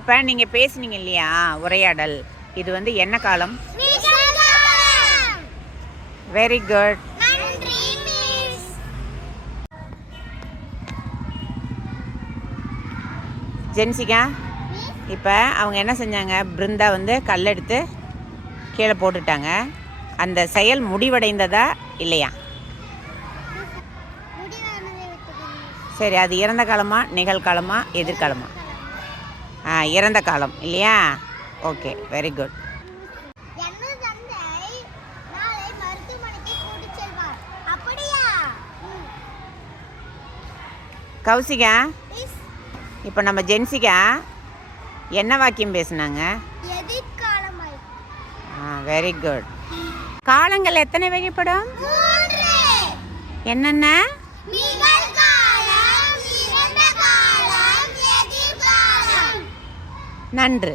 இப்போ நீங்கள் பேசுனீங்க இல்லையா உரையாடல், இது வந்து என்ன காலம்? Very good. ஜென்சிகா, இப்போ அவங்க என்ன செஞ்சாங்க? பிருந்தா வந்து கல்லெடுத்து கீழே போட்டுட்டாங்க. அந்த செயல் முடிவடைந்ததா இல்லையா? சரி, அது இறந்த காலமா நிகழ்காலமா எதிர்காலமா? இறந்த காலம் இல்லையா? Okay, very good. கௌசிகா, இப்போ நம்ம ஜென்சிகா என்ன வாக்கியம் பேசுனாங்க? Very good. காலங்கள் எத்தனை வகைப்படும்? என்னென்ன? நன்று.